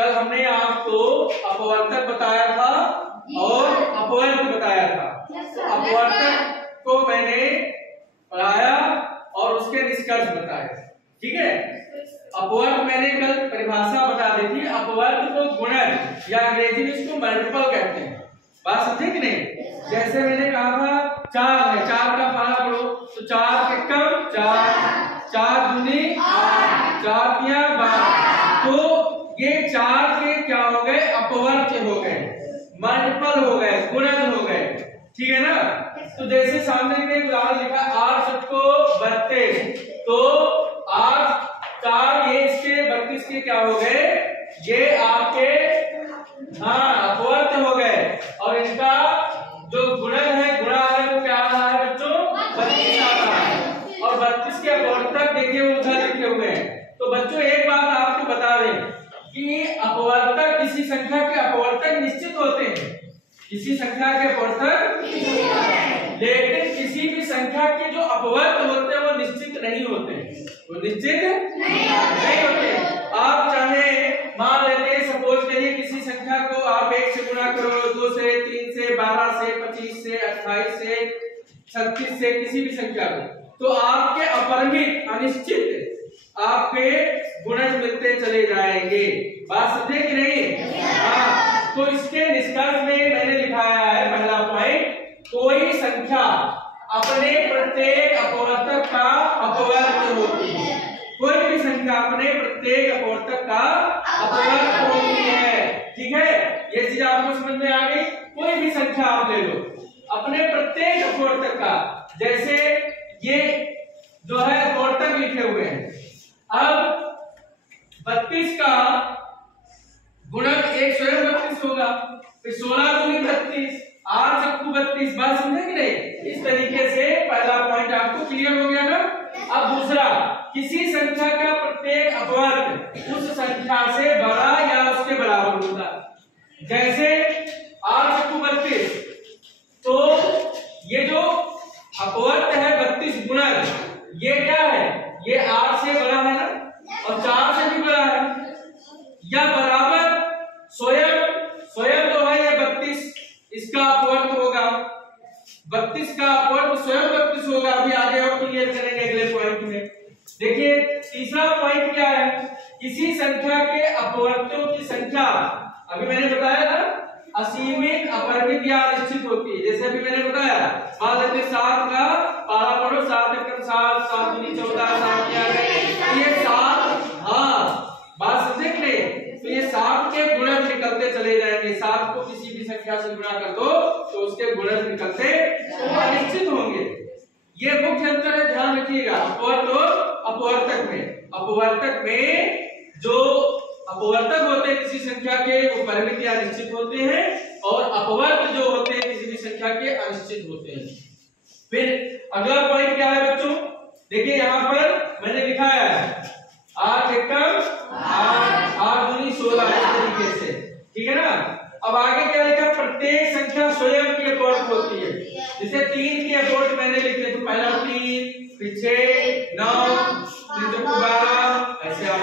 कल हमने आपको अपवर्तक बताया था और अपवर्त बताया था। अपवर्तक को मैंने पढ़ाया और उसके निष्कर्ष बताए, ठीक है। अपवर्त मैंने कल परिभाषा बता दी थी। अपवर्त को गुणज या अंग्रेजी में इसको मल्टीपल कहते हैं। बात समझे कि नहीं? जैसे मैंने कहा था 4 है, 4 का पाला पढ़ो तो 4 के कम 4, 4 दूनी 8, 4 तिया 12। तो ये 4 के क्या हो गए? अपवर्त हो गए, मल्टीपल हो गए, गुणज हो गए, ठीक है ना। तो जैसे सामने के उदाहरण लिखा 8 सबको 32, तो 8 4 ये इसके 32 के क्या हो गए? ये आपके अपवर्त हो गए। और इनका जो गुणज है, गुणा है, वो क्या आ रहा है बच्चों? 32 आ रहा है। और 32 के अपवर्तक देखिए वो उधर लिखे हुए हैं। तो बच्चों एक बात आपको बता दें कि अपवर्तक किसी संख्या के अपवर्तक निश्चित होते हैं, किसी संख्या के अपवर्तक, लेकिन किसी भी संख्या के जो अपवर्त होते हैं वो निश्चित नहीं होते, वो निश्चित नहीं होते। आप चाहे मान लेते हैं, सपोज करिए किसी संख्या को आप 1 से गुणा करो, 2 से, 3 से, 12 से, 25 से, 28 से, 36 से, किसी भी संख्या को, तो आपके अपरिमित अनिश्चित आपके गुणज मिलते चले जाएंगे। बात समझे कि नहीं? हाँ। तो इसके निष्कर्ष में मैंने लिखाया है पहला पॉइंट, कोई संख्या अपने प्रत्येक अपवर्तक का अपवर्त होती है। कोई भी संख्या अपने प्रत्येक अपवर्तक का अपवर्त होती है, ठीक है। ये चीज आपको समझ में आ गई? कोई भी संख्या आप ले लो अपने प्रत्येक अपवर्तक का, जैसे ये जो है अपवर्तक लिखे हुए हैं। अब 32 का गुणक एक स्वयं 32 होगा, फिर 16 दूनी 32, 8 चक्कू 32। बात समझे कि नहीं? इस तरीके से पहला पॉइंट आपको क्लियर हो गया ना। अब दूसरा, किसी संख्या का प्रत्येक अपवर्त उस संख्या से बड़ा या उसके बराबर होता है। जैसे 8 चक्कू 32, तो ये जो अपवर्त है 32 गुणज, ये क्या है? ये 8 से बड़ा है ना, और 4 से भी बड़ा है, या बराबर स्वयं तो है ये 32, इसका अपवर्त होगा 32 का अपवर्त स्वयं 32 होगा। अभी आगे और क्लियर करेंगे अगले पॉइंट में। देखिए तीसरा पॉइंट क्या है? किसी संख्या के अपवर्तों की संख्या, अभी मैंने बताया था, असीमित, अपरिमित या अनिश्चित होती है। जैसे अभी मैंने बताया, मान लेते 7 का पारा पढ़ो, 7 एकम 7, 7 दूनी 14, 7 क्या है? ये 7, हाँ बात समझे कि नहीं? तो ये 7 के गुणज निकलते चले जाएंगे। 7 को किसी भी संख्या से गुणा कर दो तो उसके गुणज निकलते अनिश्चित होंगे। ये मुख्य अंतर है, ध्यान रखिएगा अपवर्त और अपवर्तक में। अपवर्तक में जो अपवर्तक होते हैं किसी संख्या के, वो परिमित या निश्चित होते हैं, और अपवर्त जो होते हैं किसी भी संख्या के अनिश्चित होते हैं। फिर अगला पॉइंट क्या है बच्चों? देखिए यहाँ पर मैंने लिखाया है 8 एकम 8, 8 दूनी 16, इस तरीके से, ठीक है ना। अब आगे क्या लिखा? प्रत्येक संख्या स्वयं की अपवर्त होती है। जैसे 3 की अपवर्त मैंने लिखे, तो पहला 3, फिर 6, 9, फिर 12, ऐसे आप